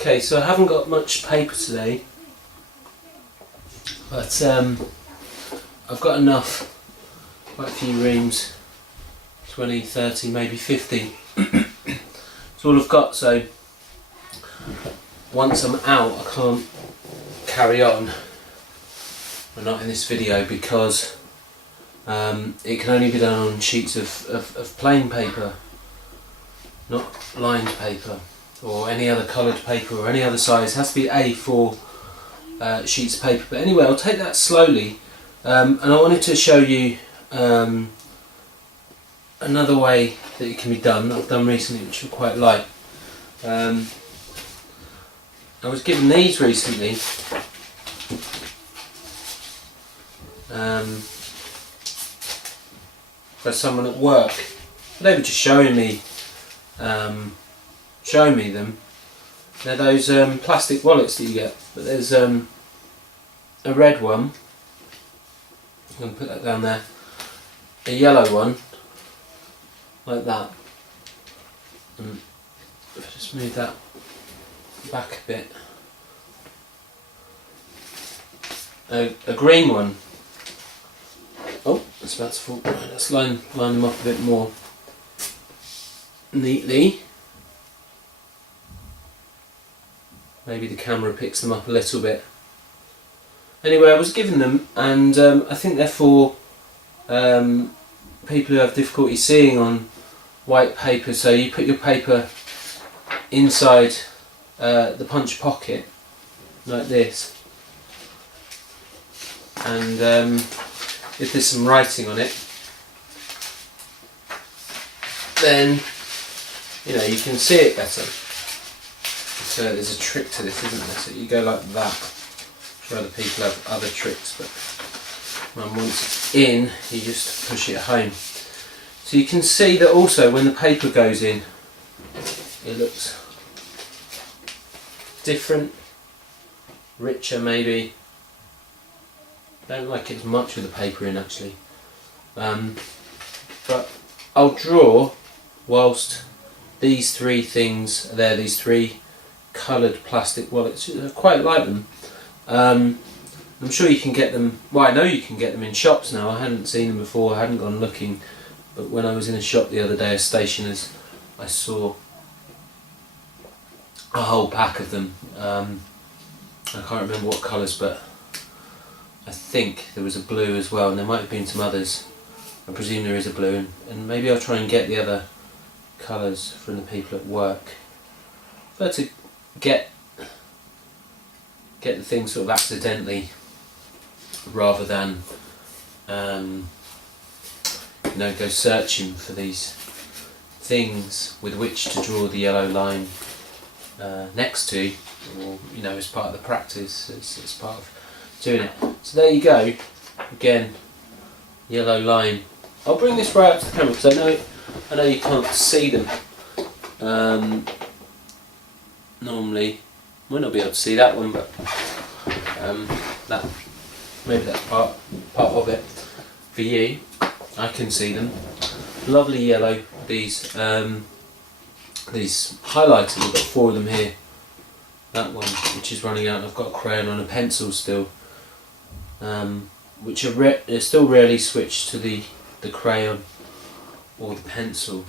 Okay, so I haven't got much paper today, but I've got enough, quite a few reams, 20, 30, maybe 50. That's all I've got, so once I'm out I can't carry on. Well, not in this video, because it can only be done on sheets of plain paper, not lined paper or any other coloured paper or any other size. It has to be A4 sheets of paper. But anyway, I'll take that slowly, and I wanted to show you another way that it can be done that I've done recently, which I quite like. I was given these recently by someone at work. They were just showing me them. They're those plastic wallets that you get, but there's a red one. I'm going to put that down there. A yellow one, like that. And if I just move that back a bit. A green one. Oh, it's about to fall. Right, let's line them up a bit more neatly. Maybe the camera picks them up a little bit. Anyway, I was given them, and I think they're for people who have difficulty seeing on white paper. So you put your paper inside the punch pocket, like this, and if there's some writing on it, then you can see it better. So there's a trick to this, isn't there? So you go like that. I'm sure other people have other tricks, but once it's in, you just push it home. So you can see that also when the paper goes in, it looks different, richer maybe. I don't like it as much with the paper in, actually. But I'll draw whilst these three things are there, these three coloured plastic wallets. I quite like them. I'm sure you can get them, well, I know you can get them in shops now. I hadn't seen them before, I hadn't gone looking, but when I was in a shop the other day, a stationer's, I saw a whole pack of them. I can't remember what colours, but I think there was a blue as well, and there might have been some others. I presume there is a blue, and maybe I'll try and get the other colours from the people at work. But to get the thing sort of accidentally, rather than go searching for these things with which to draw the yellow line next to, or as part of the practice, as part of doing it. So there you go. Again, yellow line. I'll bring this right up to the camera because I know you can't see them. Normally, might not be able to see that one, but maybe that's part of it. For you, I can see them. Lovely yellow. These highlighters. I've got 4 of them here. That one, which is running out, and I've got a crayon and a pencil still, which are still rarely switched to the crayon or the pencil.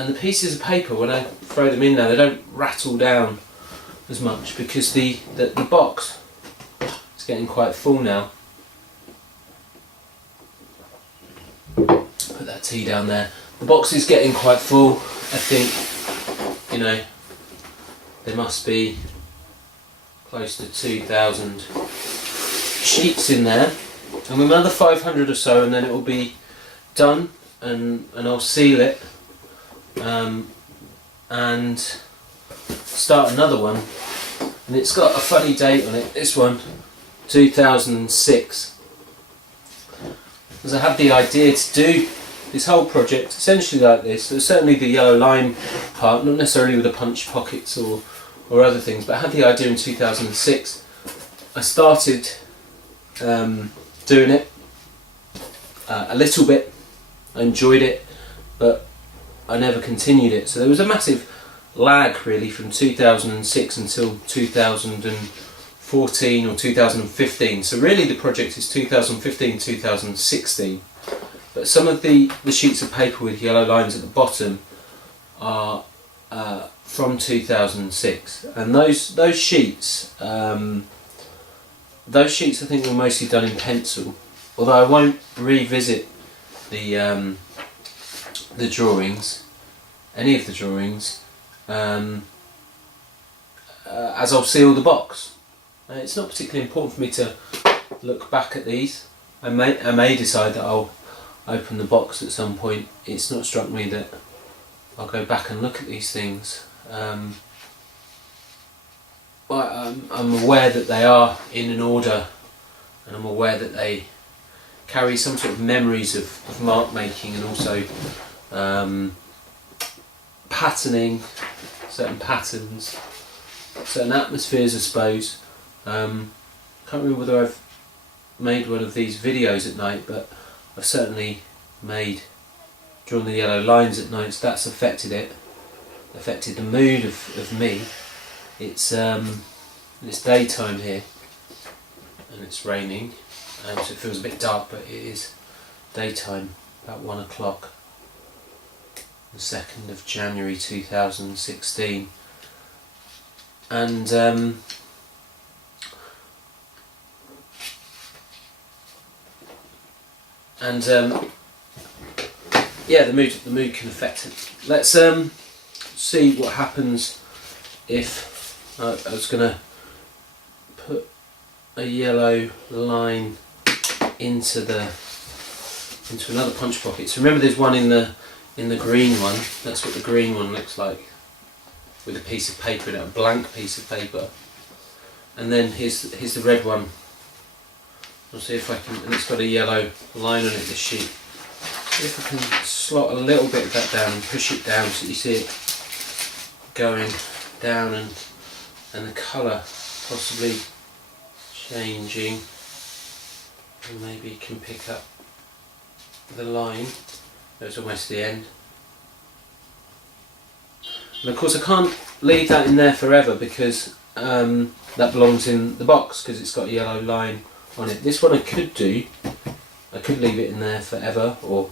And the pieces of paper, when I throw them in there, they don't rattle down as much because the box is getting quite full now. Put that tea down there. The box is getting quite full. I think, there must be close to 2,000 sheets in there, and with another 500 or so, and then it will be done, and I'll seal it, and start another one. And it's got a funny date on it, this one, 2006, because I had the idea to do this whole project essentially like this. So certainly the yellow line part, not necessarily with the punch pockets or other things, but I had the idea in 2006. I started doing it a little bit. I enjoyed it, but I never continued it. So there was a massive lag really from 2006 until 2014 or 2015. So really the project is 2015-2016. But some of the sheets of paper with yellow lines at the bottom are from 2006, and those sheets I think were mostly done in pencil. Although I won't revisit the drawings, any of the drawings, as I'll seal the box. It's not particularly important for me to look back at these. I may decide that I'll open the box at some point. It's not struck me that I'll go back and look at these things. But I'm aware that they are in an order, and I'm aware that they carry some sort of memories of mark making, and also patterning, certain patterns, certain atmospheres I suppose. Can't remember whether I've made one of these videos at night, but I've certainly drawn the yellow lines at night, so that's affected the mood of me. It's daytime here and it's raining, so it feels a bit dark, but it is daytime, about 1 o'clock, the 2nd of January 2016. And yeah, the mood can affect it. Let's see what happens if I was going to put a yellow line into another punch pocket. So remember, there's one in the green one. That's what the green one looks like, with a piece of paper in it, a blank piece of paper. And then here's the red one. I'll see if I can, and it's got a yellow line on it, this sheet. See if I can slot a little bit of that down and push it down so you see it going down, and the colour possibly changing, and maybe you can pick up the line. It's almost the end. And of course I can't leave that in there forever, because that belongs in the box, because it's got a yellow line on it. This one I could leave it in there forever, or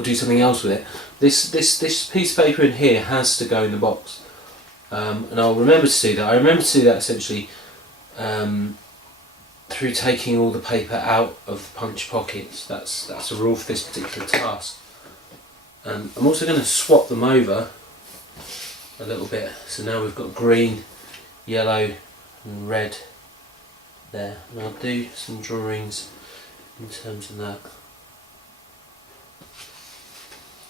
do something else with it. This piece of paper in here has to go in the box, and I'll remember to do that. I remember to do that essentially through taking all the paper out of the punch pockets. That's a rule for this particular task. I'm also going to swap them over a little bit. So now we've got green, yellow and red there, and I'll do some drawings in terms of that.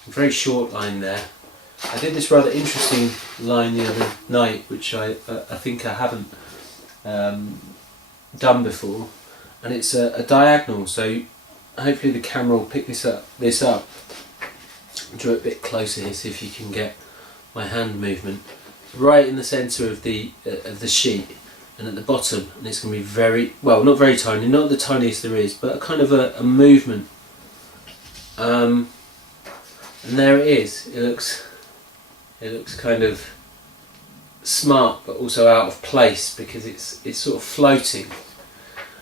A very short line there. I did this rather interesting line the other night, which I think I haven't done before, and it's a diagonal, so hopefully the camera will pick this up. Draw it a bit closer here, see if you can get my hand movement. Right in the centre of the sheet, and at the bottom, and it's going to be very, well, not very tiny, not the tiniest there is, but a kind of a movement. And there it is. It looks kind of smart, but also out of place, because it's sort of floating.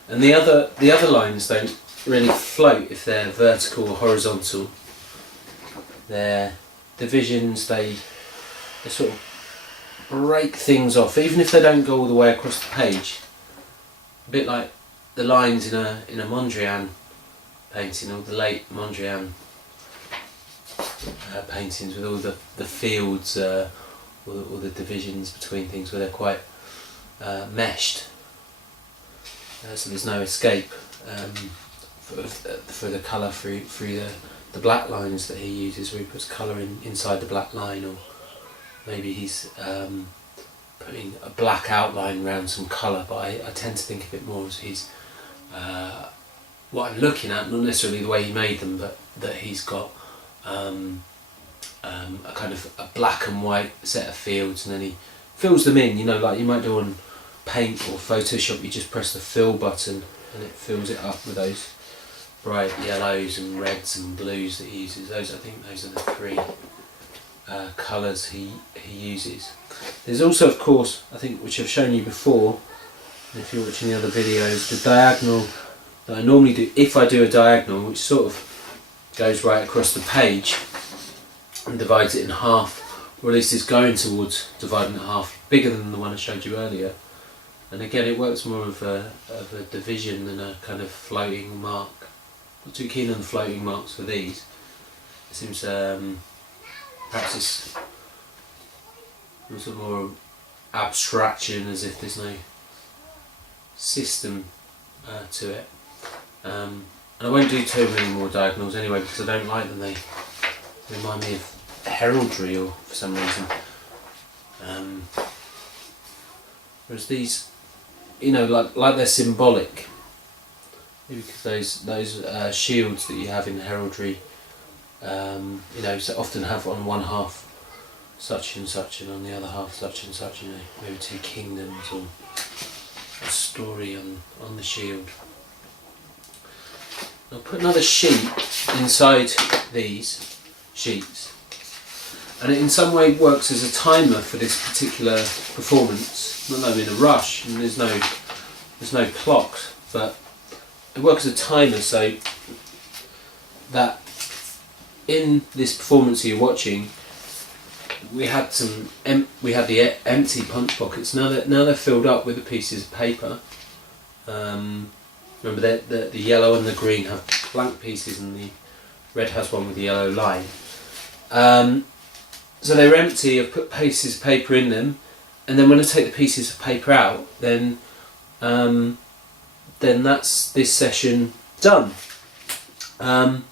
And the other lines don't really float if they're vertical or horizontal. They're divisions. They sort of break things off, even if they don't go all the way across the page. A bit like the lines in a Mondrian painting, or the late Mondrian paintings, with all the fields or the divisions between things, where they're quite meshed, so there's no escape for the colour through the black lines that he uses, where he puts colour inside the black line, or maybe he's putting a black outline around some colour. But I tend to think of it more as he's what I'm looking at, not necessarily the way he made them, but that he's got a kind of a black and white set of fields, and then he fills them in, like you might do on Paint or Photoshop. You just press the fill button and it fills it up with those bright yellows and reds and blues that he uses. I think those are the three colours he uses. There's also, of course, I think, which I've shown you before, if you're watching the other videos, the diagonal that I normally do, if I do a diagonal, which sort of goes right across the page and divides it in half, or at least is going towards dividing it in half, bigger than the one I showed you earlier. And again, it works more of a division than a kind of floating mark. Not too keen on the floating marks for these. It seems perhaps it's a more abstraction, as if there's no system to it. And I won't do too many more diagonals anyway, because I don't like them. They remind me of heraldry, or for some reason. Whereas these, you know, like they're symbolic. Maybe because those shields that you have in heraldry, you know, so often have on one half such and such, and on the other half such and such. You know, maybe two kingdoms or a story on the shield. I'll put another sheet inside these sheets, and it in some way works as a timer for this particular performance. Not that I'm in a rush, and there's no clock, but it works as a timer, so that in this performance you're watching, we had the empty punch pockets. Now they're filled up with the pieces of paper. Remember the yellow and the green have blank pieces, and the red has one with the yellow line. So they're empty. I've put pieces of paper in them, and then when I take the pieces of paper out, then that's this session done. I'm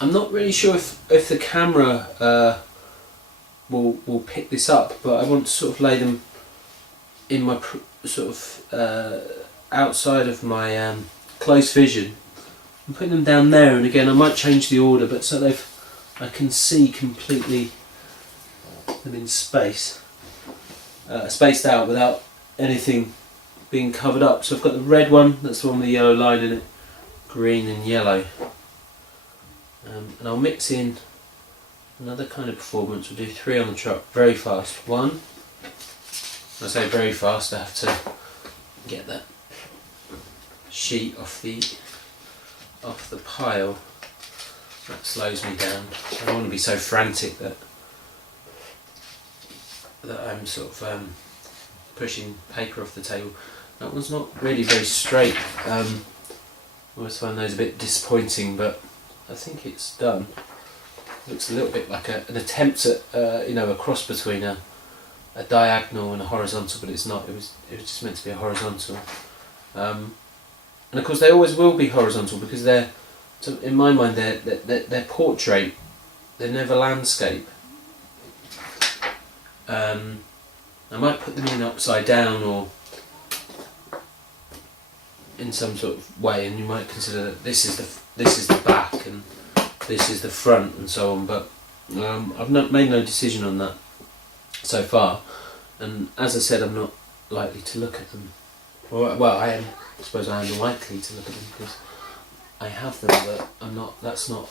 not really sure if the camera will pick this up, but I want to sort of lay them in my sort of outside of my close vision. I'm putting them down there, and again I might change the order, but so I can see completely them in space, spaced out without anything being covered up. So I've got the red one, that's the one with the yellow line in it, green and yellow, and I'll mix in another kind of performance. We'll do 3 on the trot, very fast. 1, when I say very fast, I have to get that sheet off the pile. That slows me down. I don't want to be so frantic that I'm sort of pushing paper off the table. That one's not really very straight. I always find those a bit disappointing, but I think it's done. It looks a little bit like an attempt at you know, a cross between a diagonal and a horizontal, but it's not. It was just meant to be a horizontal. And of course they always will be horizontal, because they're, in my mind, they're portrait. They're never landscape. I might put them in upside down or in some sort of way, and you might consider that this is the back and this is the front and so on. But I've made no decision on that so far, and as I said, I'm not likely to look at them. Well, I suppose I am likely to look at them because I have them, but I'm not. That's not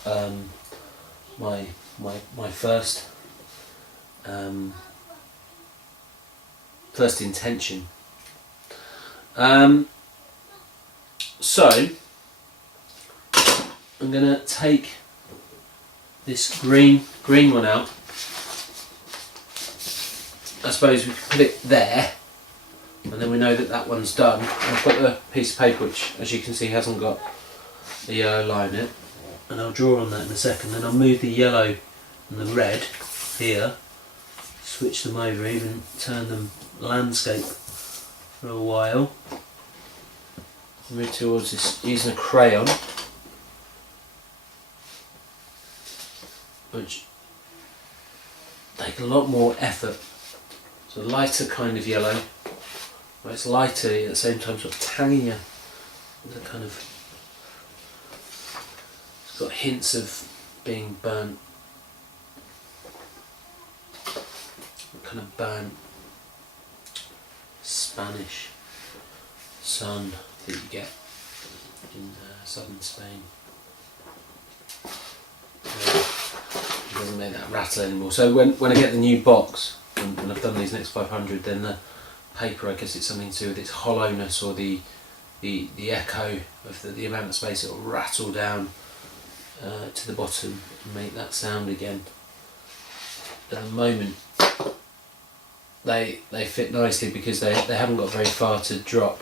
my first first intention. So I'm going to take this green one out. I suppose we can put it there, and then we know that one's done. I've got the piece of paper which, as you can see, hasn't got the yellow line in it, and I'll draw on that in a second. Then I'll move the yellow and the red here, switch them over, even turn them landscape for a while. Move towards this using a crayon, which take a lot more effort. It's a lighter kind of yellow, but it's lighter at the same time, sort of tangier. It's a kind of, it's got hints of being burnt, kind of burnt Spanish sun that you get in southern Spain. doesn't make that rattle anymore. So when I get the new box, when I've done these next 500, then the paper, I guess it's something to do with its hollowness or the echo of the amount of space. It will rattle down to the bottom and make that sound again. At the moment they fit nicely because they haven't got very far to drop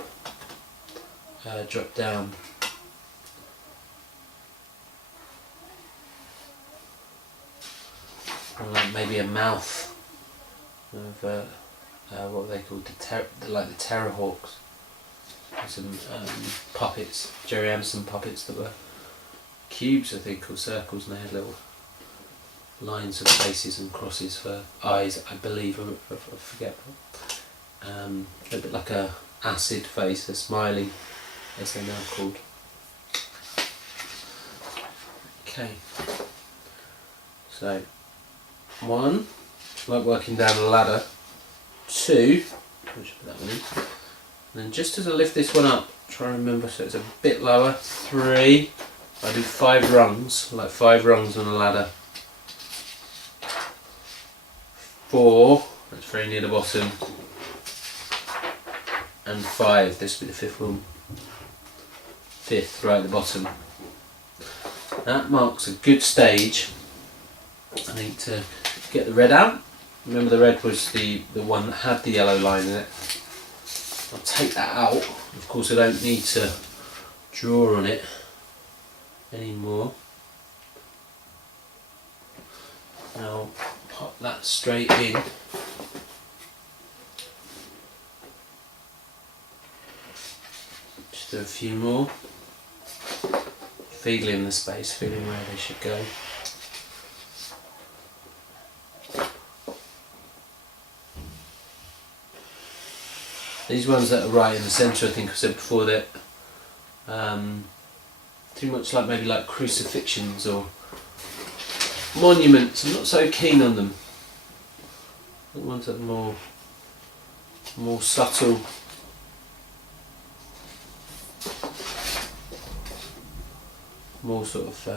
down. Or like maybe a mouth of what are they called, like the Terrorhawks. Some puppets, Jerry Anderson puppets that were cubes, I think, or circles, and they had little lines of faces and crosses for eyes, I believe. I forget. A bit like a acid face, a smiley, as they're now called. Okay. So, 1, like working down a ladder. 2, I should put that one in. And then just as I lift this one up, try and remember so it's a bit lower. 3, I do 5 rungs, like 5 rungs on a ladder. 4, that's very near the bottom. And 5, this will be the 5th one. 5th, right at the bottom. That marks a good stage, I think, to get the red out. Remember the red was the one that had the yellow line in it. I'll take that out. Of course I don't need to draw on it anymore. And I'll pop that straight in. Just do a few more. Feeling the space, feeling where they should go. These ones that are right in the centre, I think I said before, that too much like maybe like crucifixions or monuments. I'm not so keen on them. The ones that are more subtle. More sort of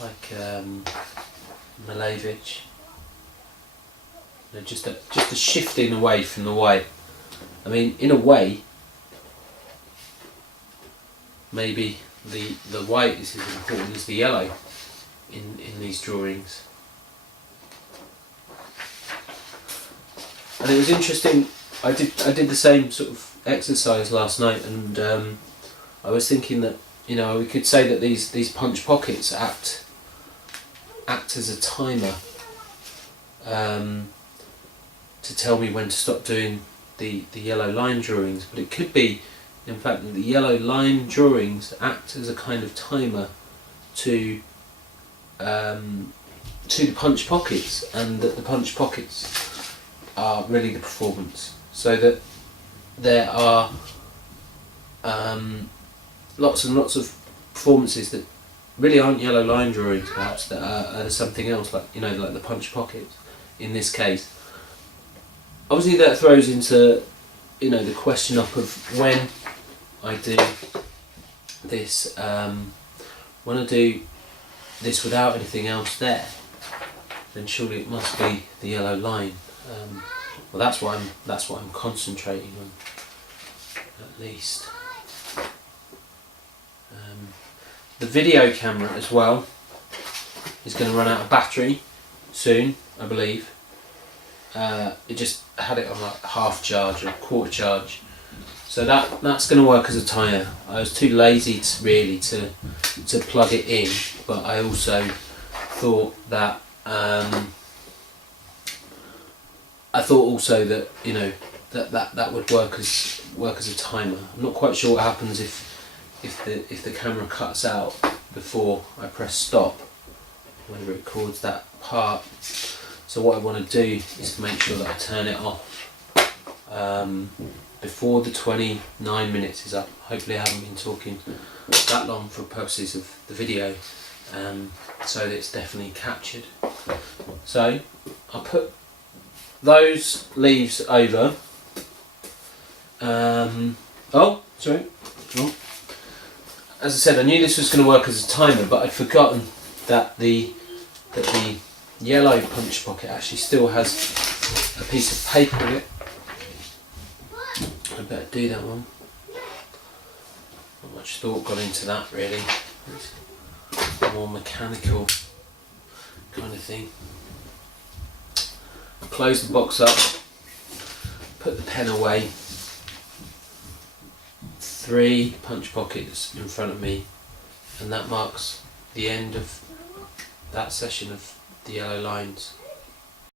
like Malevich. Just a shifting away from the white. I mean, in a way, maybe the white is as important as the yellow in these drawings. And it was interesting. I did the same sort of exercise last night, and I was thinking that, you know, we could say that these punch pockets act as a timer. To tell me when to stop doing the yellow line drawings, but it could be, in fact, that the yellow line drawings act as a kind of timer to the punch pockets, and that the punch pockets are really the performance. So that there are lots and lots of performances that really aren't yellow line drawings, perhaps, that are something else, like, you know, like the punch pockets in this case. Obviously that throws into, you know, the question up of when I do this, when I do this without anything else there, then surely it must be the yellow line. Well, that's what I'm concentrating on, at least. The video camera as well is going to run out of battery soon, I believe. It just had it on like half charge or quarter charge, so that's going to work as a timer. I was too lazy to plug it in, but I also thought that you know, that would work as a timer. I'm not quite sure what happens if the camera cuts out before I press stop, whether it records that part. So what I want to do is to make sure that I turn it off before the 29 minutes is up. Hopefully I haven't been talking that long for purposes of the video, so that it's definitely captured. So I'll put those leaves over. Oh, sorry. Oh. As I said, I knew this was going to work as a timer, but I'd forgotten that the yellow punch pocket actually still has a piece of paper in it. I better do that one. Not much thought gone into that really. It's a more mechanical kind of thing. Close the box up, put the pen away. 3 punch pockets in front of me, and that marks the end of that session of the yellow lines.